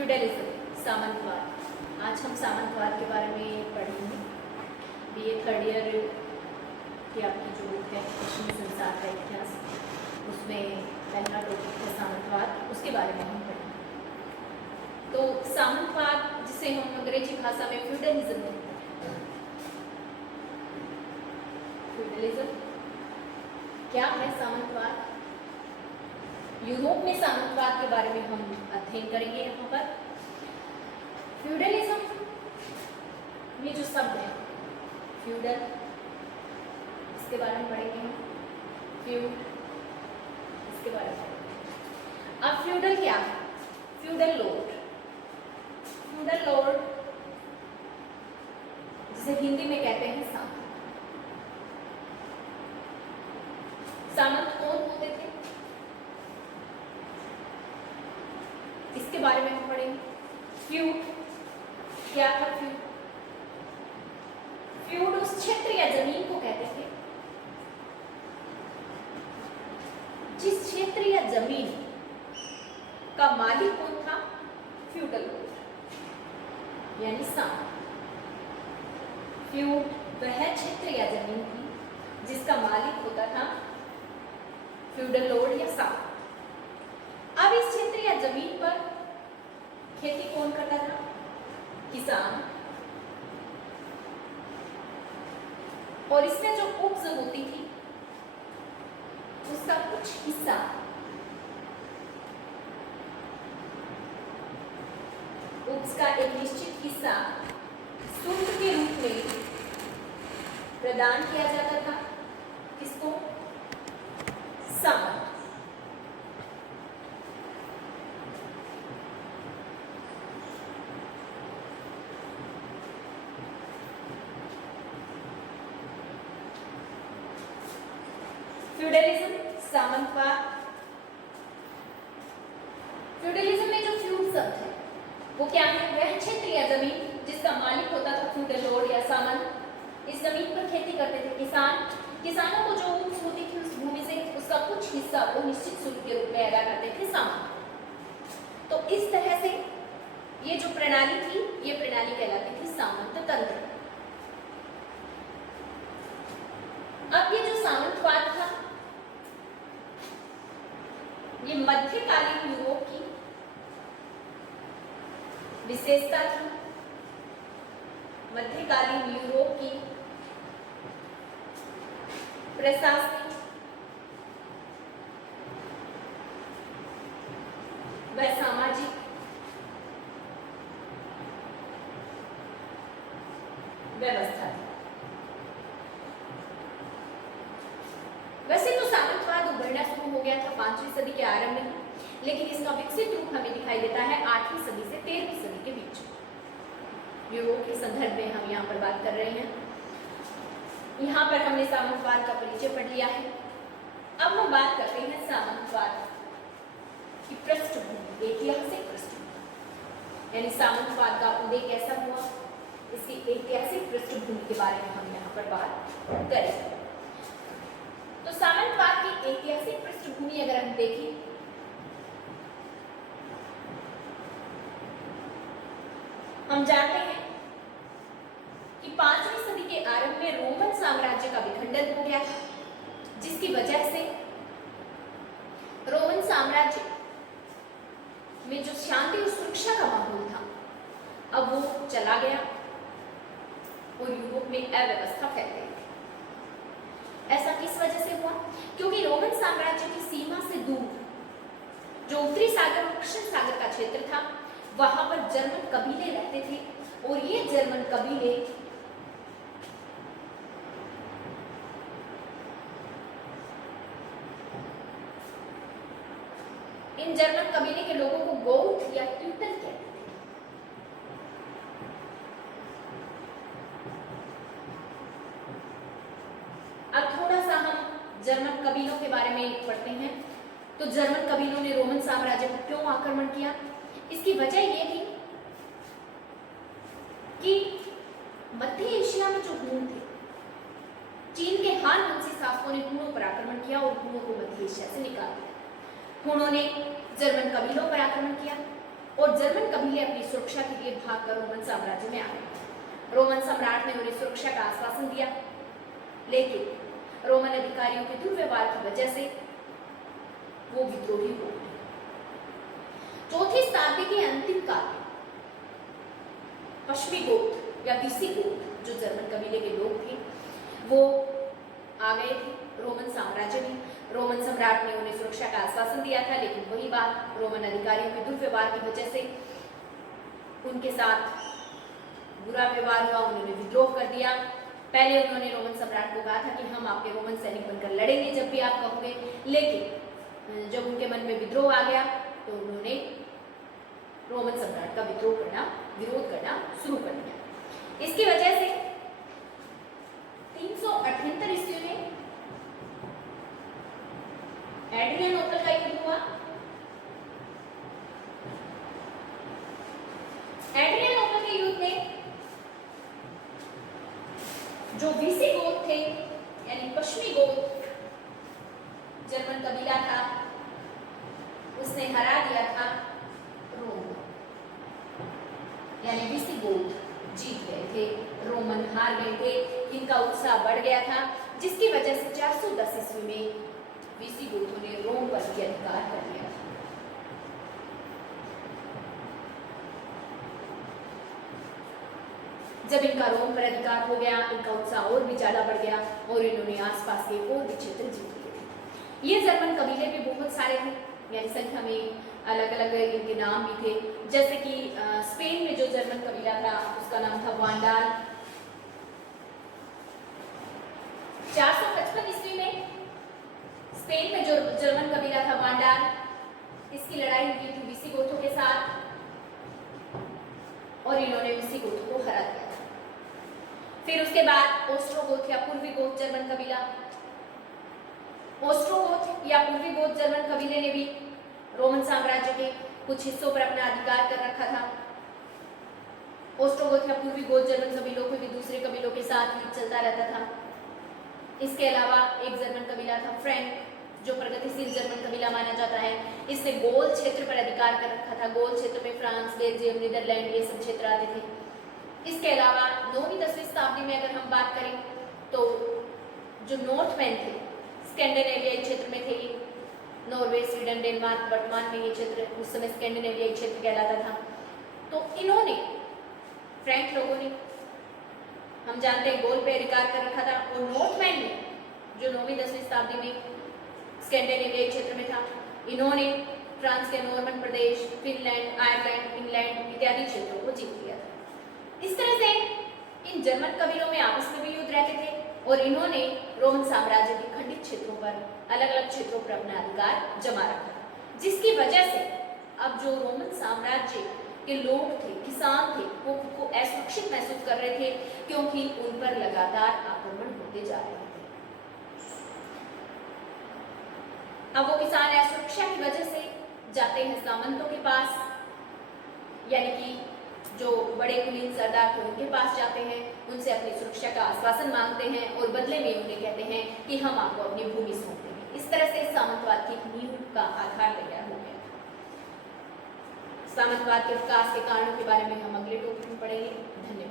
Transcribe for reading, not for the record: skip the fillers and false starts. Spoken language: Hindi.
फ्यूडलिज्म, सामंतवाद। आज हम सामंतवाद के बारे में पढ़ेंगे। बीए थर्ड ईयर की आपकी जो बुक है पश्चिमी संसार का इतिहास, उसमें पहला टॉपिक है सामंतवाद, उसके बारे में हम पढ़ेंगे। तो सामंतवाद, जिसे हम अंग्रेजी भाषा में फ्यूडलिज्म कहते हैं, फ्यूडलिज्म क्या है? सामंतवाद। यूरोप में सामंतवाद के बारे में हम अध्ययन करेंगे। यहाँ पर फ्यूडलिज्म में जो शब्द है फ्यूडल, इसके बारे में पढ़ेंगे हम। फ्यूड, इसके बारे में पढ़ेंगे। अब फ्यूडल क्या है? फ्यूडल लॉर्ड, फ्यूडल लॉर्ड जिसे हिंदी में कहते हैं सामंत। सामंत कौन होते थे, इसके बारे में हम पढ़ेंगे। फ्यूड क्या था? फ्यूड, फ्यूड उस क्षेत्र या जमीन को कहते थे जिस क्षेत्र या जमीन का मालिक कौन था? फ्यूडल लॉर्ड यानी सामंत। फ्यूड वह क्षेत्र या जमीन थी जिसका मालिक होता था फ्यूडल लॉर्ड या सामंत। अब इस क्षेत्र या जमीन पर खेती कौन करता था? किसान। और इसमें जो उपज होती थी उसका कुछ हिस्सा उपज का एक निश्चित हिस्सा शुल्क के रूप में प्रदान किया जाता था। किसको? सामंत। फ्यूडलिज्म, सामंतवाद। फ्यूडलिज्म में जो फ्यूड शब्द है वो क्या है? वह क्षेत्र या जमीन जिसका मालिक होता था फ्यूडल लॉर्ड या सामंत। इस जमीन पर खेती करते थे किसान। किसानों को जो उपज होती थी उस भूमि से उसका कुछ हिस्सा वो निश्चित शुल्क के रूप में अदा करते थे सामंत। तो इस तरह से ये जो प्रणाली थी, ये प्रणाली कहलाती थी सामंत तंत्र। अब ये जो सामंतवाद था ये मध्यकालीन यूरोप की विशेषता थी। मध्यकालीन यूरोप की प्रशासनिक व सामाजिक व्यवस्था थी। वैसे तो सामंतवाद उभरना शुरू हो गया था 5वीं सदी के आरंभ में, लेकिन इसका विकसित रूप हमें दिखाई देता है 8वीं सदी से 13वीं सदी के बीच। यूरोप के संदर्भ में हम यहाँ पर बात कर रहे हैं। यहाँ पर हमने सामंतवाद का परिचय पढ़ लिया है। अब हम बात करते हैं सामंतवाद की पृष्ठभूमि, ऐतिहासिक पृष्ठभूमि, यानी सामंतवाद का उदय कैसा हुआ, इसकी ऐतिहासिक पृष्ठभूमि के बारे में हम यहाँ पर बात करेंगे। तो सामंतवाद की ऐतिहासिक पृष्ठभूमि अगर हम देखें, हम जानते हैं कि 5वीं सदी के आरंभ में रोमन साम्राज्य का विखंडन हो गया था, जिसकी वजह से रोमन साम्राज्य में जो शांति और सुरक्षा का माहौल था अब वो चला गया और यूरोप में अव्यवस्था फैल गई। ऐसा किस वजह से हुआ? क्योंकि रोमन साम्राज्य की सीमा से दूर जो उत्तरी सागर और कृष्ण सागर का क्षेत्र था, वहां पर जर्मन कबीले रहते थे और ये जर्मन कबीले इन जर्मन कबीले के लोगों को गोथ या ट्यूटन कहते थे। अब थोड़ा सा हम जर्मन कबीलों के बारे में पढ़ते हैं। तो जर्मन कबीलों ने रोमन साम्राज्य पर क्यों आक्रमण किया? इसकी वजह यह थी कि मध्य एशिया में जो हूण थे, चीन के हान वंशी शासकों ने हूणों पर आक्रमण किया और हूणों को मध्य एशिया से निकाल दिया। हूणों ने जर्मन कबीलों पर आक्रमण किया और जर्मन कबीले अपनी सुरक्षा के लिए भागकर रोमन साम्राज्य में आ गए। रोमन सम्राट ने उन्हें सुरक्षा का आश्वासन दिया, लेकिन रोमन अधिकारियों के दुर्व्यवहार की वजह से वो विद्रोही हो गए। चौथी शताब्दी के अंतिम काल में पश्चिमी गोत्र या बीसी गोत्र जो जर्मन कबीले के लोग थे वो आ गए थे रोमन साम्राज्य में। रोमन सम्राट ने उन्हें सुरक्षा का आश्वासन दिया था, लेकिन वही बात रोमन अधिकारियों के दुर्व्यवहार की वजह से उनके साथ बुरा व्यवहार हुआ, उन्होंने विद्रोह कर दिया। पहले उन्होंने रोमन सम्राट को कहा था कि हम आपके रोमन सैनिक बनकर लड़ेंगे जब भी आप कहोगे, लेकिन जब उनके मन में विद्रोह आ गया तो उन्होंने रोमन सम्राट का विरोध करना शुरू कर दिया। इसकी वजह से 378 ईस्वी में एड्रियानोपल का युद्ध हुआ। एड्रियानोपल के युद्ध में जो बीसी गोत्र थे यानी पश्चिमी गोत्र जर्मन कबीला था उसने हरा दिया था रोम, यानी बीसी गोत्र जीत गए थे, रोमन हार गए थे। इनका उत्साह बढ़ गया था, जिसकी वजह से 410 ईस्वी में बीसी गोत्रों ने रोम पर भी अधिकार कर लिया था। जब इनका रोम पर अधिकार हो गया, इनका उत्साह और भी ज्यादा बढ़ गया और इन्होंने आसपास के और भी क्षेत्र जीत लिए थे। ये जर्मन कबीले भी बहुत सारे थे, यानी संख्या में अलग अलग इनके नाम भी थे। जैसे कि स्पेन में जो जर्मन कबीला था उसका नाम था वांडाल। 455 ईस्वी में स्पेन में जो जर्मन कबीला था वांडाल, इसकी लड़ाई हुई थी बीसी गोत्रों के साथ और इन्होंने बीसी गोत्रों को हरा दिया था। फिर उसके बाद ओस्ट्रोगोथ या पूर्वी गोथ जर्मन कबीला, ओस्ट्रोगोथ या पूर्वी गोथ जर्मन कबीले ने भी रोमन साम्राज्य के कुछ हिस्सों पर अपना अधिकार कर रखा था। ओस्ट्रोगोथ या पूर्वी गोथ जर्मन कबीलों को भी दूसरे कबीलों के साथ युद्ध चलता रहता था। इसके अलावा एक जर्मन कबीला था फ्रैंक, जो प्रगतिशील जर्मन कबीला माना जाता है। इसने गोल क्षेत्र पर अधिकार कर रखा था। गोल क्षेत्र में फ्रांस, बेल्जियम, नीदरलैंड ये सब क्षेत्र आते थे। इसके अलावा 9वीं-10वीं शताब्दी में अगर हम बात करें तो जो नॉर्थमैन थे स्कैंडिनेवियाई क्षेत्र में थे, नॉर्वे, स्वीडन, डेनमार्क, वर्तमान में ये क्षेत्र उस समय स्कैंडिनेवियाई क्षेत्र कहलाता था। तो इन्होंने फ्रैंक लोगों ने, हम जानते हैं, गोल पे अधिकार कर रखा था और नॉर्थमैन ने जो 9वीं-10वीं शताब्दी में स्कैंडिनेवियाई क्षेत्र में था, इन्होंने फ्रांस के नॉर्मन प्रदेश, फिनलैंड, आयरलैंड, इंग्लैंड इत्यादि क्षेत्रों को जीत लिया था। इस तरह से इन जर्मन कबीलों में आपस में भी युद्ध रहते थे और इन्होंने रोमन साम्राज्य के खंडित क्षेत्रों पर, अलग अलग क्षेत्रों पर अपना अधिकार जमा रखा था, जिसकी वजह से अब जो रोमन साम्राज्य के लोग थे, किसान थे, वो खुद को असुरक्षित महसूस कर रहे थे क्योंकि उन पर लगातार आक्रमण होते जा रहे थे। अब वो किसान असुरक्षा की वजह से जाते हैं सामंतों के पास, यानी कि जो बड़े कुलीन सरदार थे उनके पास जाते हैं, उनसे अपनी सुरक्षा का आश्वासन मांगते हैं और बदले में उन्हें कहते हैं कि हम आपको अपनी भूमि सौंप देंगे। इस तरह से सामंतवाद की नींव का आधार तैयार हो गया। सामंतवाद के विकास के कारणों के बारे में हम अगले टॉपिक में पढ़ेंगे। धन्यवाद।